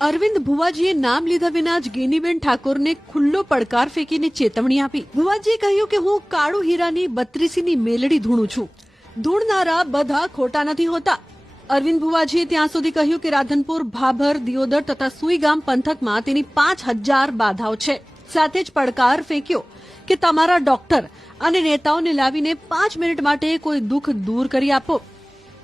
અરવિંદ ભુવાજીએ નામ લીધા વિના જ ગેનીબેન ઠાકોરને ખુલ્લો પડકાર ફેંકીને ચેતવણી આપી. ભુવાજીએ કહ્યું કે હું કાળુ હીરાની બત્રીસીની મેલડી ધૂણું છું. ધૂણનારા બધા ખોટા નથી હોતા. અરવિંદ ભુવાજીએ ત્યાં સુધી કહ્યું કે રાધનપુર, ભાભર, દિયોદર તથા સુઈગામ પંથકમાં તેની પાંચ હજાર બાધાઓ છે. સાથે જ પડકાર ફેંક્યો કે તમારા ડોક્ટર અને નેતાઓને લાવીને પાંચ મિનિટ માટે કોઈ દુઃખ દૂર કરી આપો.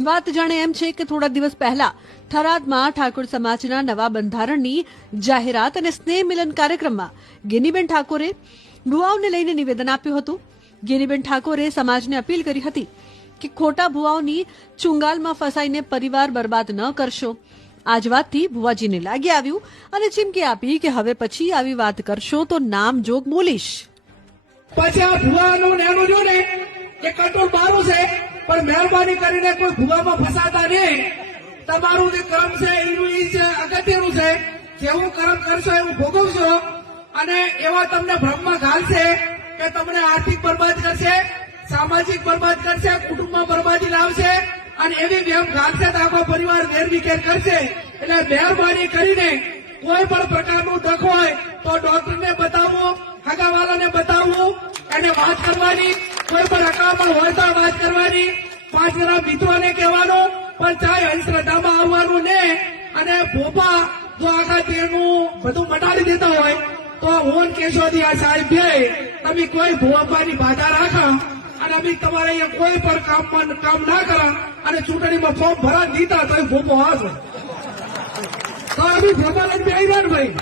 વાત જાણે એમ છે કે થોડા દિવસ પહેલા થરાદમાં ઠાકોર સમાજના નવા બંધારણની જાહેરાત અને સ્નેહ મિલન કાર્યક્રમમાં ગેનીબેન ઠાકોરે ભુવાઓને લઈને નિવેદન આપ્યું હતું. ગેનીબેન ઠાકોરે સમાજને અપીલ કરી હતી કે ખોટા ભુવાઓની ચુંગાલમાં ફસાઈને પરિવાર બરબાદ ન કરશો. આજ વાતથી ભુવાજીને લાગી આવ્યું અને ચીમકી આપી કે હવે પછી આવી વાત કરશો તો નામ જોગ બોલીશ. પછી આ પણ મહેરબાની કરીને કોઈ ભૂવામાં ફસાતા નહીં. તમારું જે કર્મ છે, એનું એ છે, અગત્યનું છે. જેવું કર્મ કરશો, એવું ભોગવશો. અને એવા તમને ભ્રમમાં ઘાલશે કે તમને આર્થિક બરબાદ કરશે, સામાજિક બરબાદ કરશે, કુટુંબમાં બરબાદી લાવશે અને એવી વ્યમ ઘાલશે તો આખો પરિવાર વેરવિખેર કરશે. એટલે મહેરબાની કરીને કોઈ પણ પ્રકારનું દખ હોય તો ડોક્ટરને કરવાની પાંચ મિત્રોને કહેવાનું, પણ ચાહે અંધશ્રદ્ધામાં આવવાનું ને. અને ભોપા જો આખા તેનું બધું મટાડી દેતા હોય, તો હું કેશોદી સાહેબ બે તમે કોઈ ભોપાની બાધા રાખા અને અમે તમારે અહીંયા કોઈ પણ કામ કામ ના કરા અને ચૂંટણીમાં ફોર્મ ભરા દીધા તો એ ભોપો હશે તો અમે ભોપા લઈને બેહી ને ભાઈ.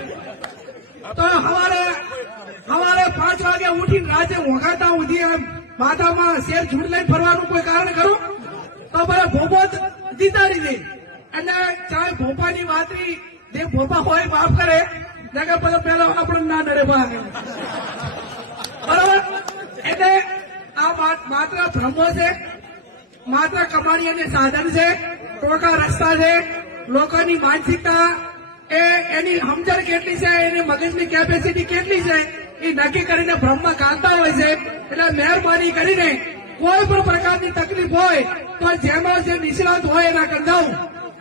તો હવારે હવારે પાંચ વાગે ઉઠીને રાતે વગાતા ઉધી એમ માથામાં શેર છૂટ લઈને ફરવાનું કોઈ કારણ ખરું? તો મને ભોપો જીતાડી દે. અને ચાહે ભોપાની વાતની જે ભોપા હોય માફ કરે. નકર પછી પેલો આપણે ના ડરે બરાબર? એટલે આ વાત માત્ર ભ્રમો છે, માત્ર કમાણી અને સાધન છે ટોકા રસ્તા છે, લોકોની માનસિકતા એ એની સમજણ કેટલી છે, એની મગજની કેપેસિટી કેટલી છે એ નક્કી કરીને ભ્રમમાં કાઢતા હોય છે. એટલે મહેરબાની કરીને કોઈ પણ પ્રકારની તકલીફ હોય તો જેમાં જે નિષ્ણાત હોય એના કંદાવું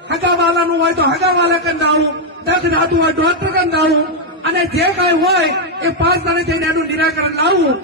હગાવાલાનું હોય તો હગાવાલા કંદાવું દખ ધાતુ હોય ડોક્ટર કંદાવું અને જે કઈ હોય એ પાંચ દાડે જઈને એનું નિરાકરણ લાવવું